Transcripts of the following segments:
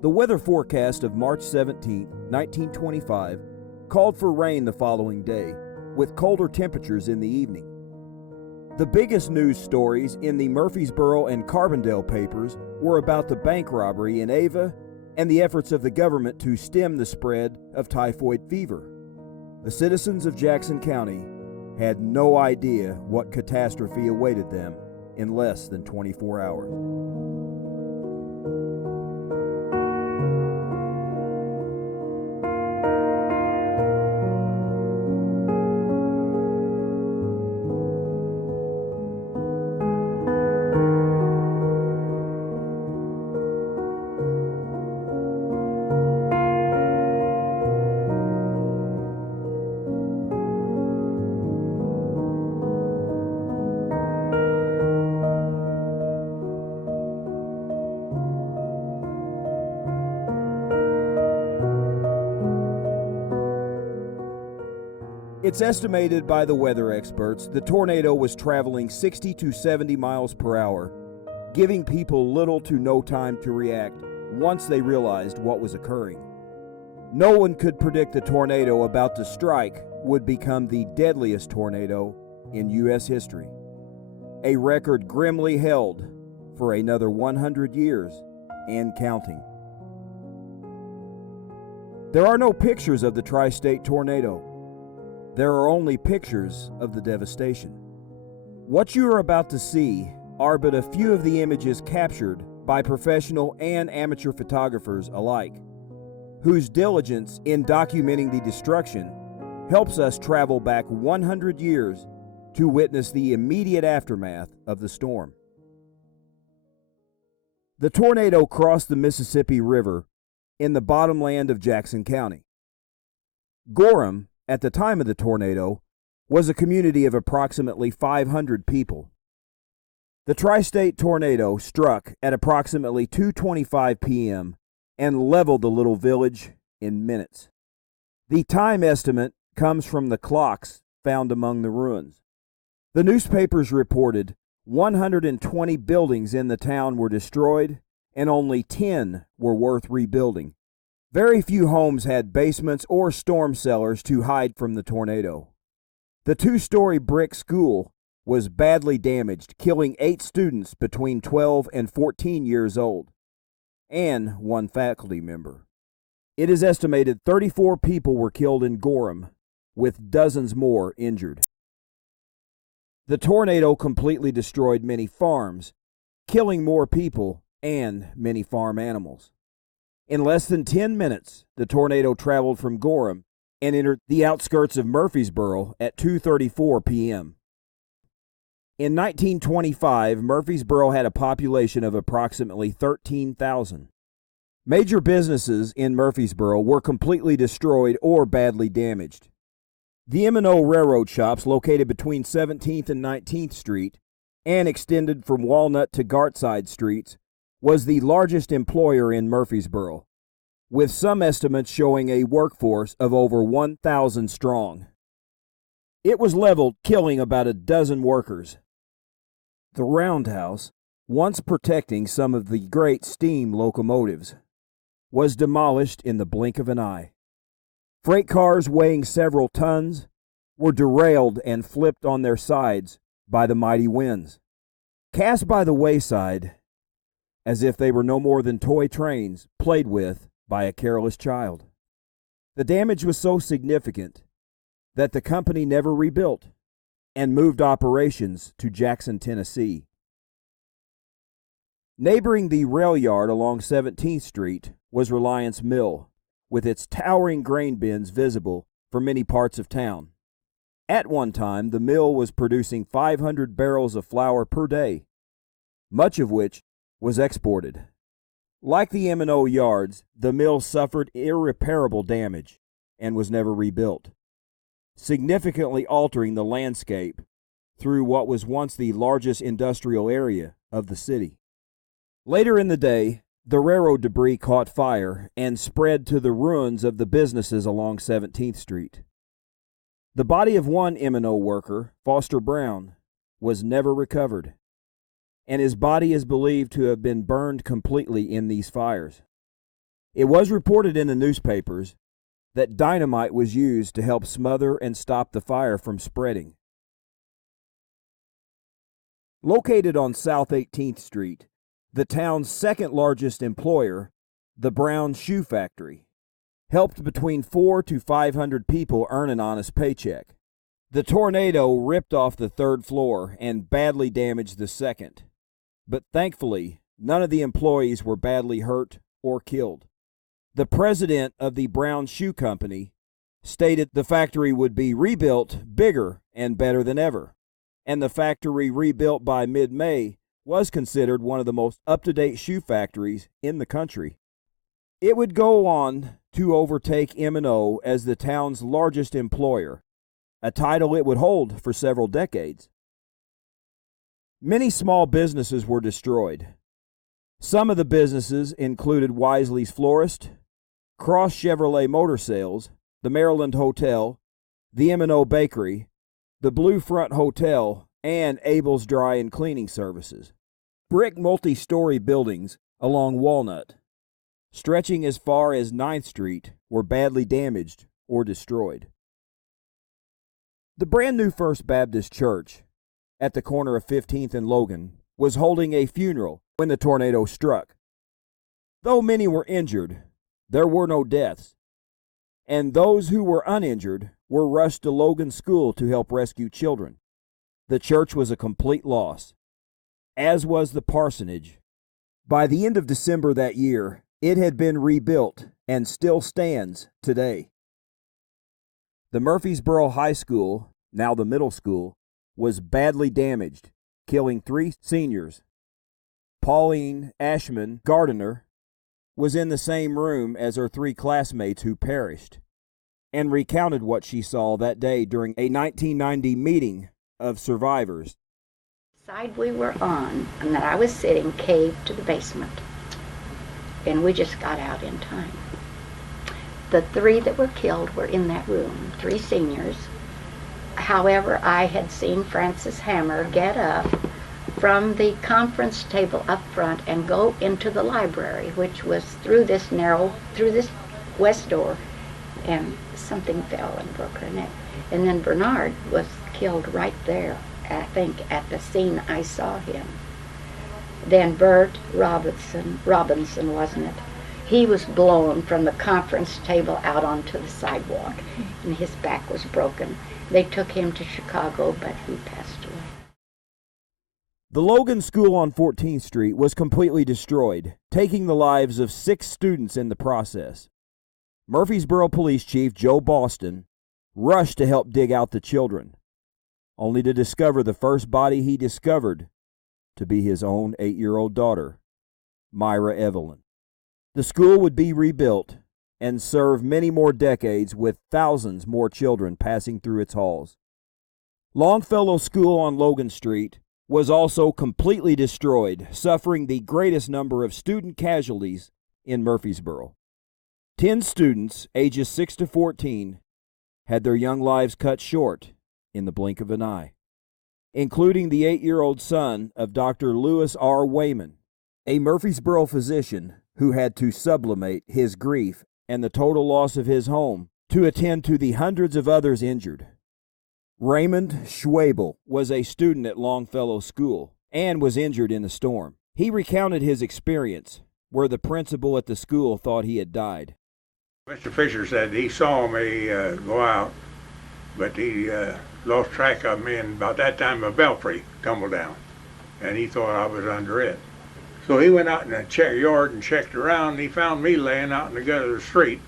The weather forecast of March 17, 1925, called for rain the following day, with colder temperatures in the evening. The biggest news stories in the Murfreesboro and Carbondale papers were about the bank robbery in Ava and the efforts of the government to stem the spread of typhoid fever. The citizens of Jackson County had no idea what catastrophe awaited them in less than 24 hours. It's estimated by the weather experts the tornado was traveling 60 to 70 miles per hour, giving people little to no time to react once they realized what was occurring. No one could predict the tornado about to strike would become the deadliest tornado in U.S. history, a record grimly held for another 100 years and counting. There are no pictures of the tri-state tornado. There are only pictures of the devastation. What you are about to see are but a few of the images captured by professional and amateur photographers alike, whose diligence in documenting the destruction helps us travel back 100 years to witness the immediate aftermath of the storm. The tornado crossed the Mississippi River in the bottomland of Jackson County. Gorham, at the time of the tornado, was a community of approximately 500 people. The tri-state tornado struck at approximately 2:25 p.m. and leveled the little village in minutes. The time estimate comes from the clocks found among the ruins. The newspapers reported 120 buildings in the town were destroyed and only 10 were worth rebuilding. Very few homes had basements or storm cellars to hide from the tornado. The 2-story brick school was badly damaged, killing 8 students between 12 and 14 years old, and 1 faculty member. It is estimated 34 people were killed in Gorham, with dozens more injured. The tornado completely destroyed many farms, killing more people and many farm animals. In less than 10 minutes, the tornado traveled from Gorham and entered the outskirts of Murfreesboro at 2:34 p.m. In 1925, Murfreesboro had a population of approximately 13,000. Major businesses in Murfreesboro were completely destroyed or badly damaged. The M&O Railroad shops, located between 17th and 19th Street and extended from Walnut to Gartside Streets, was the largest employer in Murfreesboro, with some estimates showing a workforce of over 1,000 strong. It was leveled, killing about a dozen workers. The roundhouse, once protecting some of the great steam locomotives, was demolished in the blink of an eye. Freight cars weighing several tons were derailed and flipped on their sides by the mighty winds. Cast by the wayside, as if they were no more than toy trains played with by a careless child. The damage was so significant that the company never rebuilt and moved operations to Jackson, Tennessee. Neighboring the rail yard along 17th Street was Reliance Mill, with its towering grain bins visible for many parts of town. At one time, the mill was producing 500 barrels of flour per day, much of which was exported. Like the M&O yards, the mill suffered irreparable damage and was never rebuilt, significantly altering the landscape through what was once the largest industrial area of the city. Later in the day, the railroad debris caught fire and spread to the ruins of the businesses along 17th Street. The body of one M&O worker, Foster Brown, was never recovered, and his body is believed to have been burned completely in these fires. It was reported in the newspapers that dynamite was used to help smother and stop the fire from spreading. Located on South 18th Street, the town's second largest employer, the Brown Shoe Factory, helped between 400 to 500 people earn an honest paycheck. The tornado ripped off the third floor and badly damaged the second, but thankfully, none of the employees were badly hurt or killed. The president of the Brown Shoe Company stated the factory would be rebuilt bigger and better than ever, and the factory rebuilt by mid-May was considered one of the most up-to-date shoe factories in the country. It would go on to overtake M&O as the town's largest employer, a title it would hold for several decades. Many small businesses were destroyed. Some of the businesses included Wisely's Florist, Cross Chevrolet Motor Sales, the Maryland Hotel, the M&O Bakery, the Blue Front Hotel, and Abel's Dry and Cleaning Services. Brick multi-story buildings along Walnut, stretching as far as 9th Street, were badly damaged or destroyed. The brand new First Baptist Church at the corner of 15th and Logan was holding a funeral when the tornado struck. Though many were injured, there were no deaths, and those who were uninjured were rushed to Logan School to help rescue children. The church was a complete loss, as was the parsonage. By the end of December that year, it had been rebuilt and still stands today. The Murfreesboro High School, now the middle school, was badly damaged, killing 3 seniors. Pauline Ashman Gardiner was in the same room as her 3 classmates who perished, and recounted what she saw that day during a 1990 meeting of survivors. The side we were on, and that I was sitting, caved to the basement, and we just got out in time. The 3 that were killed were in that room, 3 seniors. However, I had seen Francis Hammer get up from the conference table up front and go into the library, which was through this west door, and something fell and broke her neck. And then Bernard was killed right there, I think, at the scene I saw him. Then Bert Robinson, wasn't it? He was blown from the conference table out onto the sidewalk, and his back was broken. They took him to Chicago, but he passed away. The Logan School on 14th Street was completely destroyed, taking the lives of 6 students in the process. Murfreesboro Police Chief Joe Boston rushed to help dig out the children, only to discover the first body he discovered to be his own 8-year-old daughter, Myra Evelyn. The school would be rebuilt and serve many more decades with thousands more children passing through its halls. Longfellow School on Logan Street was also completely destroyed, suffering the greatest number of student casualties in Murfreesboro. 10 students, ages 6 to 14, had their young lives cut short in the blink of an eye, including the 8-year-old son of Dr. Lewis R. Wayman, a Murfreesboro physician who had to sublimate his grief and the total loss of his home to attend to the hundreds of others injured. Raymond Schwabel was a student at Longfellow School and was injured in the storm. He recounted his experience, where the principal at the school thought he had died. Mr. Fisher said he saw me go out, but he lost track of me, and about that time a belfry tumbled down, and he thought I was under it. So he went out in the yard and checked around, and he found me laying out in the gutter of the street.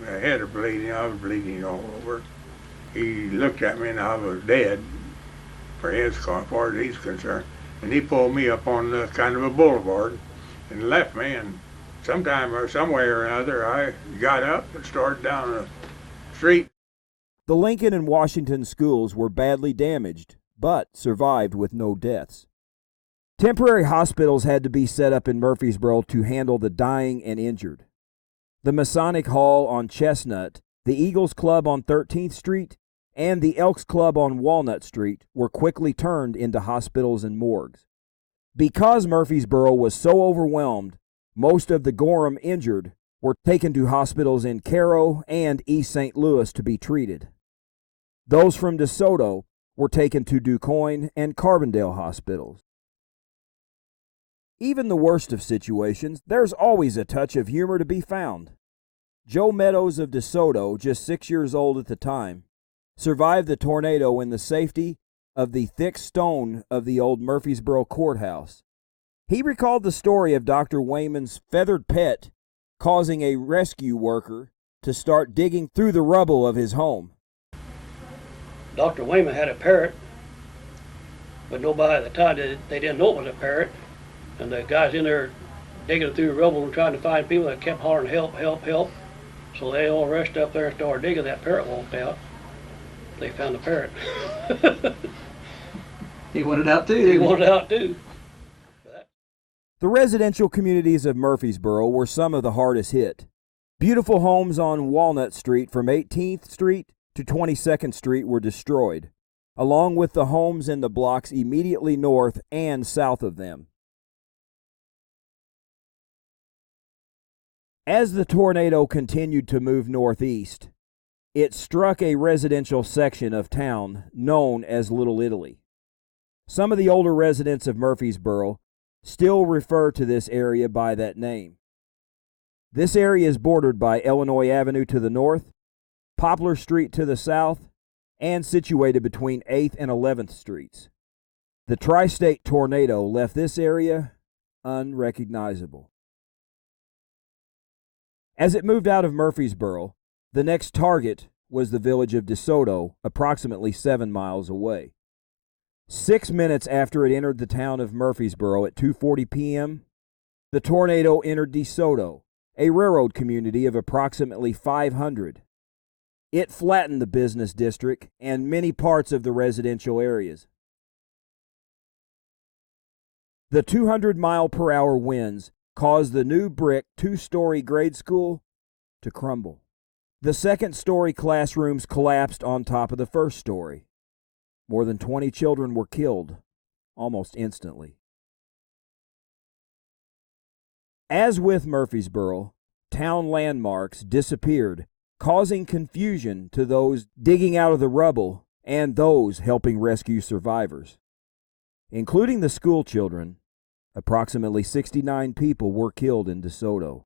My head was bleeding, I was bleeding all over. He looked at me and I was dead, as far as he's concerned, and he pulled me up on the kind of a boulevard and left me, and sometime or some way or another I got up and started down the street. The Lincoln and Washington schools were badly damaged, but survived with no deaths. Temporary hospitals had to be set up in Murfreesboro to handle the dying and injured. The Masonic Hall on Chestnut, the Eagles Club on 13th Street, and the Elks Club on Walnut Street were quickly turned into hospitals and morgues. Because Murfreesboro was so overwhelmed, most of the Gorham injured were taken to hospitals in Cairo and East St. Louis to be treated. Those from DeSoto were taken to DuQuoin and Carbondale hospitals. Even the worst of situations, there's always a touch of humor to be found. Joe Meadows of DeSoto, just 6 years old at the time, survived the tornado in the safety of the thick stone of the old Murfreesboro courthouse. He recalled the story of Dr. Wayman's feathered pet causing a rescue worker to start digging through the rubble of his home. Dr. Wayman had a parrot, but nobody at the time, they didn't know it was a parrot. And the guys in there digging through the rubble and trying to find people that kept hollering, "Help, help, help." So they all rushed up there and started digging. That parrot walked out. They found the parrot. He wanted out too. He wanted out too. The residential communities of Murfreesboro were some of the hardest hit. Beautiful homes on Walnut Street from 18th Street to 22nd Street were destroyed, along with the homes in the blocks immediately north and south of them. As the tornado continued to move northeast, it struck a residential section of town known as Little Italy. Some of the older residents of Murfreesboro still refer to this area by that name. This area is bordered by Illinois Avenue to the north, Poplar Street to the south, and situated between 8th and 11th Streets. The tri-state tornado left this area unrecognizable. As it moved out of Murfreesboro, the next target was the village of DeSoto, approximately 7 miles away. 6 minutes after it entered the town of Murfreesboro at 2:40 p.m., the tornado entered DeSoto, a railroad community of approximately 500. It flattened the business district and many parts of the residential areas. The 200-mile-per-hour winds caused the new brick 2-story grade school to crumble. The second-story classrooms collapsed on top of the first story. More than 20 children were killed almost instantly. As with Murfreesboro, town landmarks disappeared, causing confusion to those digging out of the rubble and those helping rescue survivors. Including the school children, approximately 69 people were killed in DeSoto.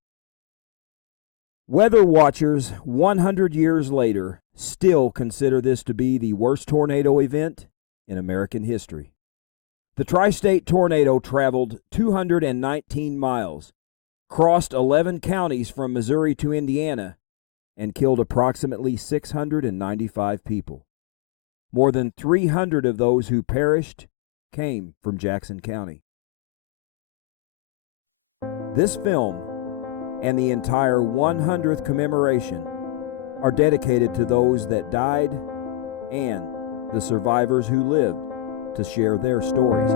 Weather watchers 100 years later still consider this to be the worst tornado event in American history. The tri-state tornado traveled 219 miles, crossed 11 counties from Missouri to Indiana, and killed approximately 695 people. More than 300 of those who perished came from Jackson County. This film and the entire 100th commemoration are dedicated to those that died and the survivors who lived to share their stories.